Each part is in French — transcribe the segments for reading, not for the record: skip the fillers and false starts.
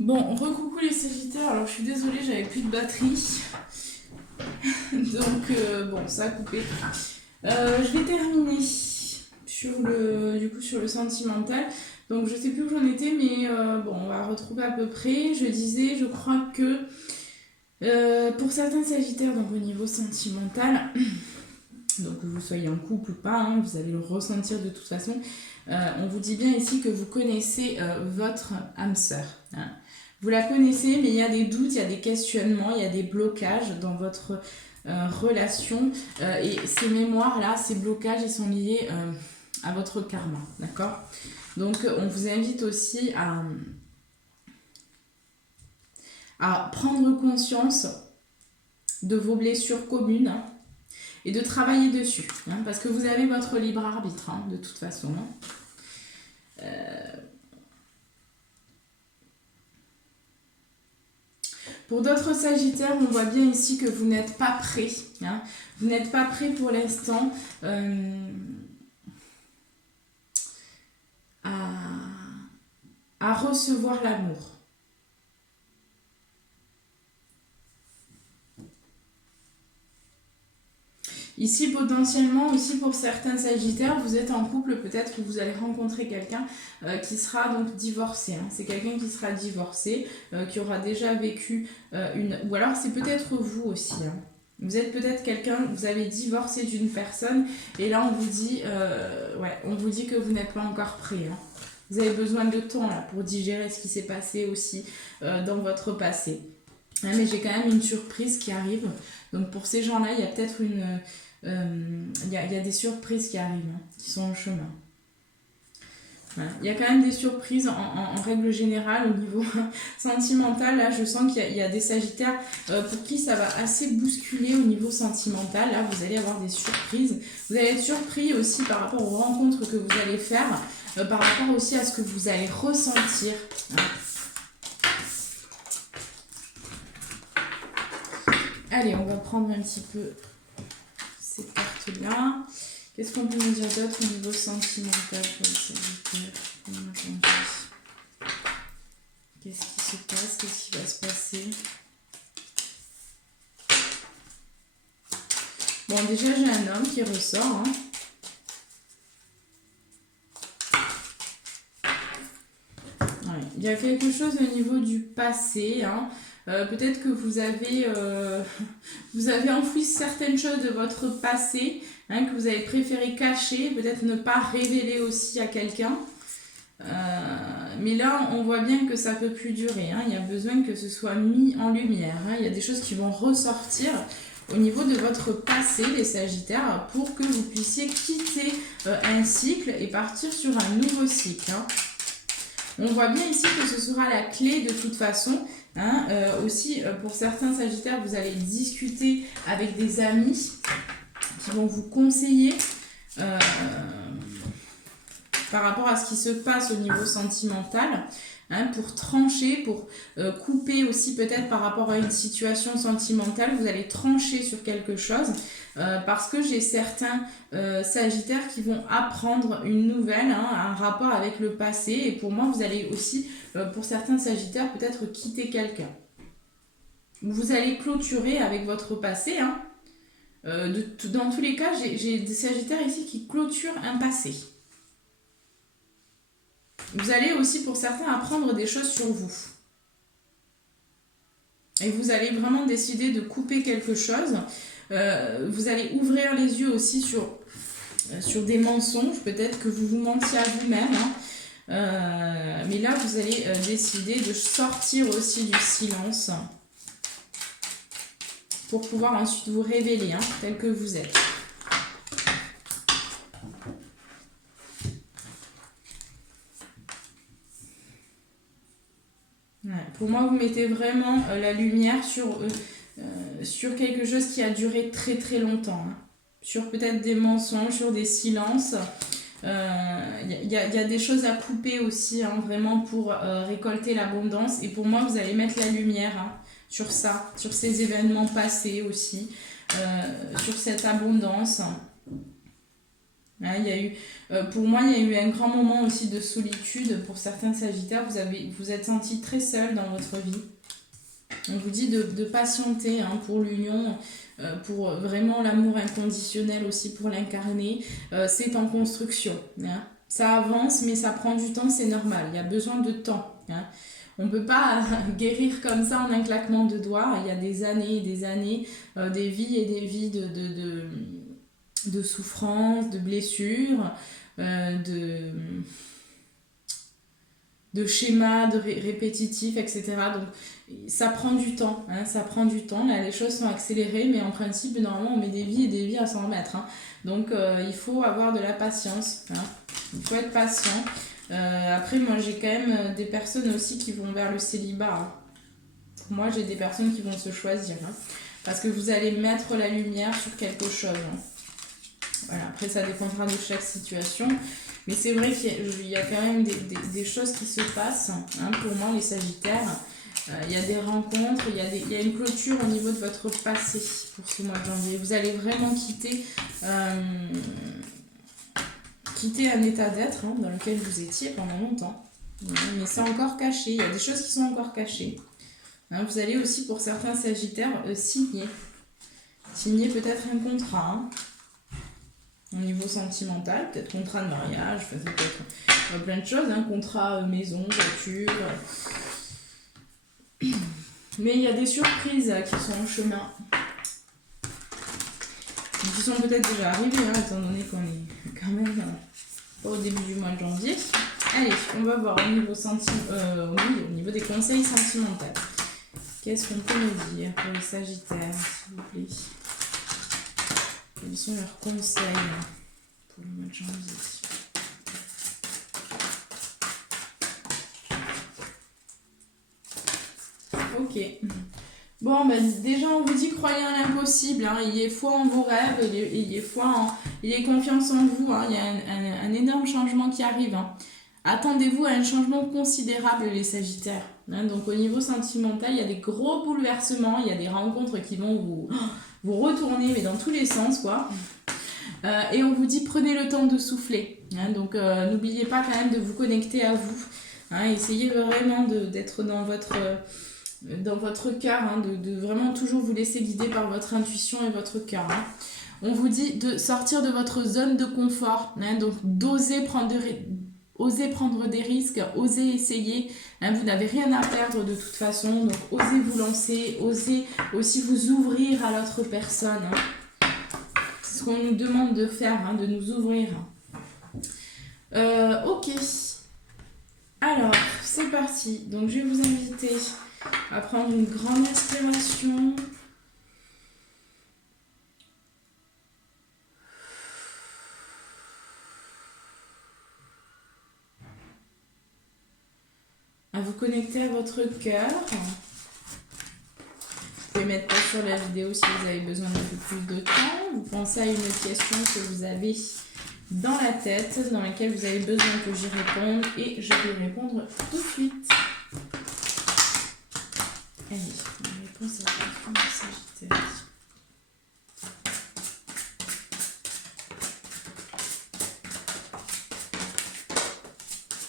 Bon, recoucou les Sagittaires, alors je suis désolée, j'avais plus de batterie. Donc, bon, ça a coupé. Je vais terminer sur le sentimental. Donc, je sais plus où j'en étais, mais bon, on va retrouver à peu près. Je disais, je crois que pour certains Sagittaires, donc au niveau sentimental, donc que vous soyez en couple ou pas, hein, vous allez le ressentir de toute façon. On vous dit bien ici que vous connaissez votre âme sœur. Hein. Vous la connaissez, mais il y a des doutes, il y a des questionnements, il y a des blocages dans votre relation. Et ces mémoires-là, ces blocages, ils sont liés à votre karma. D'accord? Donc, on vous invite aussi à prendre conscience de vos blessures communes, hein, et de travailler dessus. Hein, parce que vous avez votre libre arbitre, hein, de toute façon. Pour d'autres Sagittaires, on voit bien ici que vous n'êtes pas prêt. Hein, vous n'êtes pas prêt pour l'instant à recevoir l'amour. Ici, potentiellement, aussi pour certains Sagittaires, vous êtes en couple, peut-être que vous allez rencontrer quelqu'un qui sera donc divorcé. Hein. C'est quelqu'un qui sera divorcé, qui aura déjà vécu une... Ou alors c'est peut-être vous aussi. Hein. Vous êtes peut-être quelqu'un, vous avez divorcé d'une personne, et là on vous dit que vous n'êtes pas encore prêt. Hein. Vous avez besoin de temps là, pour digérer ce qui s'est passé aussi dans votre passé. Hein, mais j'ai quand même une surprise qui arrive. Donc pour ces gens-là, il y a peut-être il y a des surprises qui arrivent, hein, qui sont en chemin. Voilà. Il y a quand même des surprises en règle générale au niveau sentimental. Là, je sens qu'il y a des Sagittaires pour qui ça va assez bousculer au niveau sentimental. Là, vous allez avoir des surprises. Vous allez être surpris aussi par rapport aux rencontres que vous allez faire, par rapport aussi à ce que vous allez ressentir. Hein. Allez, on va prendre un petit peu ces cartes-là. Qu'est-ce qu'on peut nous dire d'autre au niveau sentimental pour les Sagittaires? Qu'est-ce qui se passe? Qu'est-ce qui va se passer? Bon, déjà, j'ai un homme qui ressort. Hein. Ouais. Il y a quelque chose au niveau du passé. Hein. Peut-être que vous avez enfoui certaines choses de votre passé, hein, que vous avez préféré cacher, peut-être ne pas révéler aussi à quelqu'un. Mais là, on voit bien que ça ne peut plus durer. Hein. Il y a besoin que ce soit mis en lumière. Hein. Il y a des choses qui vont ressortir au niveau de votre passé, les Sagittaires, pour que vous puissiez quitter un cycle et partir sur un nouveau cycle. Hein. On voit bien ici que ce sera la clé de toute façon. Hein. Aussi, pour certains Sagittaires, vous allez discuter avec des amis qui vont vous conseiller par rapport à ce qui se passe au niveau sentimental, hein, pour trancher, pour couper aussi peut-être par rapport à une situation sentimentale. Vous allez trancher sur quelque chose parce que j'ai certains Sagittaires qui vont apprendre une nouvelle, hein, un rapport avec le passé. Et pour moi, vous allez aussi, pour certains Sagittaires, peut-être quitter quelqu'un. Vous allez clôturer avec votre passé. Hein. Dans tous les cas, j'ai des Sagittaires ici qui clôturent un passé. Vous allez aussi, pour certains, apprendre des choses sur vous. Et vous allez vraiment décider de couper quelque chose. Vous allez ouvrir les yeux aussi sur des mensonges. Peut-être que vous vous mentiez à vous-même. Hein. Mais là, vous allez décider de sortir aussi du silence pour pouvoir ensuite vous révéler, hein, tel que vous êtes. Ouais. Pour moi, vous mettez vraiment la lumière sur quelque chose qui a duré très très longtemps. Hein. Sur peut-être des mensonges, sur des silences. Il y a des choses à couper aussi, hein, vraiment pour récolter l'abondance. Et pour moi, vous allez mettre la lumière, hein, sur ça, sur ces événements passés aussi, sur cette abondance. Hein, il y a eu, pour moi, il y a eu un grand moment aussi de solitude pour certains Sagittaires. Vous êtes senti très seul dans votre vie. On vous dit de patienter hein, pour l'union, pour vraiment l'amour inconditionnel aussi, pour l'incarner. C'est en construction. Hein. Ça avance, mais ça prend du temps, c'est normal. Il y a besoin de temps. Hein. On ne peut pas guérir comme ça en un claquement de doigts. Il y a des années et des années, des vies et des vies de souffrances, de blessures, de schémas répétitifs, etc. Donc ça prend du temps, hein, ça prend du temps. Là, les choses sont accélérées, mais en principe, normalement, on met des vies et des vies à s'en remettre. Hein. Donc il faut avoir de la patience, hein. Il faut être patient. Après, moi, j'ai quand même des personnes aussi qui vont vers le célibat. Hein. Moi, j'ai des personnes qui vont se choisir, hein, parce que vous allez mettre la lumière sur quelque chose. Hein. Voilà, après, ça dépendra de chaque situation. Mais c'est vrai qu'il y a quand même des choses qui se passent. Hein, pour moi, les Sagittaires, il y a des rencontres, il y a une clôture au niveau de votre passé pour ce mois de janvier. Vous allez vraiment quitter un état d'être hein, dans lequel vous étiez pendant longtemps. Mais c'est encore caché, il y a des choses qui sont encore cachées. Hein, vous allez aussi, pour certains Sagittaires, signer peut-être un contrat. Hein. Au niveau sentimental, peut-être contrat de mariage, ça peut être plein de choses, hein, contrat maison, voiture. Mais il y a des surprises qui sont en chemin. Qui sont peut-être déjà arrivées, hein, étant donné qu'on est quand même pas au début du mois de janvier. Allez, on va voir au niveau des conseils sentimentaux. Qu'est-ce qu'on peut nous dire pour les Sagittaires, s'il vous plaît? Quels sont leurs conseils pour le mois de janvier? Ok. Bon, ben, déjà, on vous dit croyez en l'impossible. Hein. Ayez foi en vos rêves, ayez confiance en vous. Hein. Il y a un énorme changement qui arrive. Hein. Attendez-vous à un changement considérable, les Sagittaires. Hein. Donc, au niveau sentimental, il y a des gros bouleversements. Il y a des rencontres qui vont vous retourner, mais dans tous les sens, quoi. Et on vous dit prenez le temps de souffler. Hein, donc n'oubliez pas quand même de vous connecter à vous. Hein, essayez vraiment d'être dans votre cœur, hein, de vraiment toujours vous laisser guider par votre intuition et votre cœur. Hein. On vous dit de sortir de votre zone de confort, hein, donc d'oser prendre des risques, oser essayer. Hein, vous n'avez rien à perdre de toute façon, donc osez vous lancer, osez aussi vous ouvrir à l'autre personne. Hein. Ce qu'on nous demande de faire, hein, de nous ouvrir. Ok. Alors, c'est parti. Donc, je vais vous inviter à prendre une grande inspiration. À vous connecter à votre cœur. Vous pouvez mettre pause sur la vidéo si vous avez besoin d'un peu plus de temps. Vous pensez à une question que vous avez dans la tête, dans laquelle vous avez besoin que j'y réponde, et je vais répondre tout de suite. Allez, une réponse à la question du Sagittaire.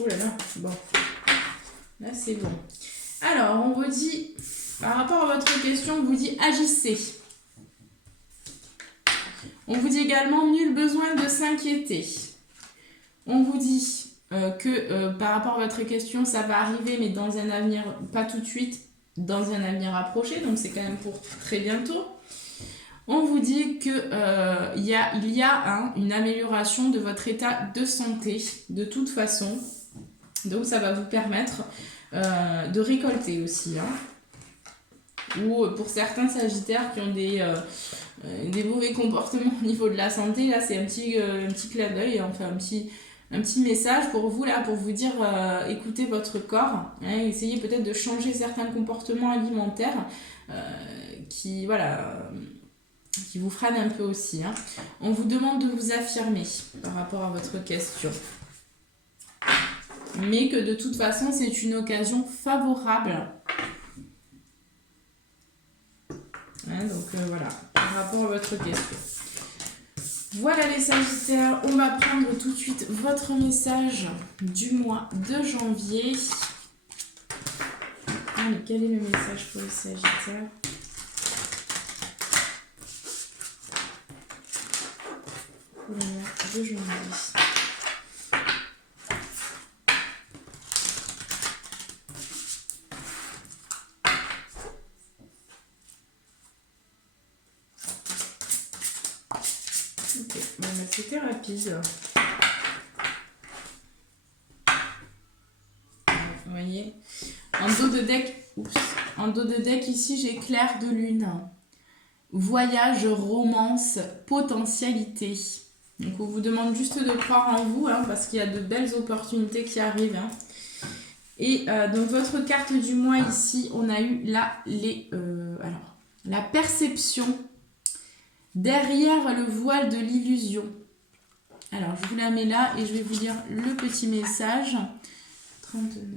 Oh là là, bon. Là, c'est bon. Alors, on vous dit... Par rapport à votre question, on vous dit agissez. On vous dit également nul besoin de s'inquiéter. On vous dit que par rapport à votre question, ça va arriver, mais dans un avenir, pas tout de suite, dans un avenir approché, donc c'est quand même pour très bientôt. On vous dit qu'il y a une amélioration de votre état de santé, de toute façon. Donc ça va vous permettre de récolter aussi, hein. Ou pour certains Sagittaires qui ont des mauvais comportements au niveau de la santé, là c'est un petit clin d'œil, enfin un petit message pour vous là, pour vous dire écoutez votre corps, hein, essayez peut-être de changer certains comportements alimentaires qui vous freinent un peu aussi. Hein. On vous demande de vous affirmer par rapport à votre question. Mais que de toute façon c'est une occasion favorable. Hein, donc voilà, par rapport à votre question. Voilà les Sagittaires, on va prendre tout de suite votre message du mois de janvier. Allez, quel est le message pour les Sagittaires? Pour le mois de janvier. Ok, bon, bah, c'était rapide. Vous voyez, en dos de deck ici j'ai clair de lune, voyage, romance, potentialité. Donc on vous demande juste de croire en vous, hein, parce qu'il y a de belles opportunités qui arrivent. Hein. Et donc votre carte du mois ici, on a eu là la perception derrière le voile de l'illusion. Alors je vous la mets là et je vais vous lire le petit message. 39.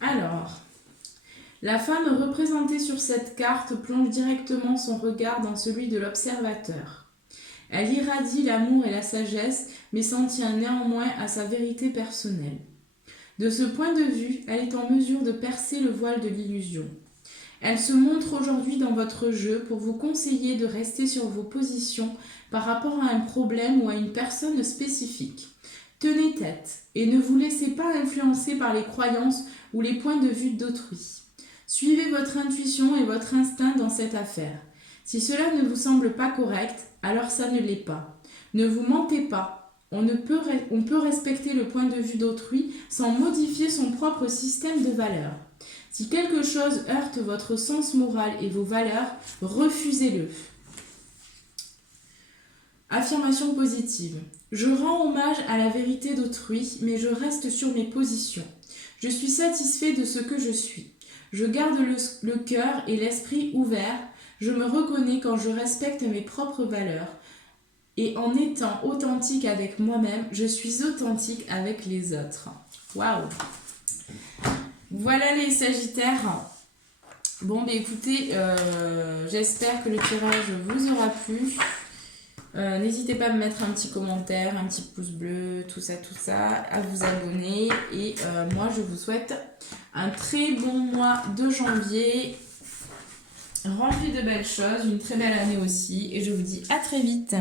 Alors, la femme représentée sur cette carte plonge directement son regard dans celui de l'observateur. Elle irradie l'amour et la sagesse, mais s'en tient néanmoins à sa vérité personnelle. De ce point de vue, elle est en mesure de percer le voile de l'illusion. Elle se montre aujourd'hui dans votre jeu pour vous conseiller de rester sur vos positions par rapport à un problème ou à une personne spécifique. Tenez tête et ne vous laissez pas influencer par les croyances ou les points de vue d'autrui. Suivez votre intuition et votre instinct dans cette affaire. Si cela ne vous semble pas correct, alors ça ne l'est pas. Ne vous mentez pas. On peut respecter le point de vue d'autrui sans modifier son propre système de valeurs. Si quelque chose heurte votre sens moral et vos valeurs, refusez-le. Affirmation positive. Je rends hommage à la vérité d'autrui, mais je reste sur mes positions. Je suis satisfait de ce que je suis. Je garde le cœur et l'esprit ouverts. Je me reconnais quand je respecte mes propres valeurs. Et en étant authentique avec moi-même, je suis authentique avec les autres. Waouh! Voilà les Sagittaires. Bon, bah écoutez, j'espère que le tirage vous aura plu. N'hésitez pas à me mettre un petit commentaire, un petit pouce bleu, tout ça, à vous abonner. Et moi, je vous souhaite un très bon mois de janvier, rempli de belles choses, une très belle année aussi. Et je vous dis à très vite.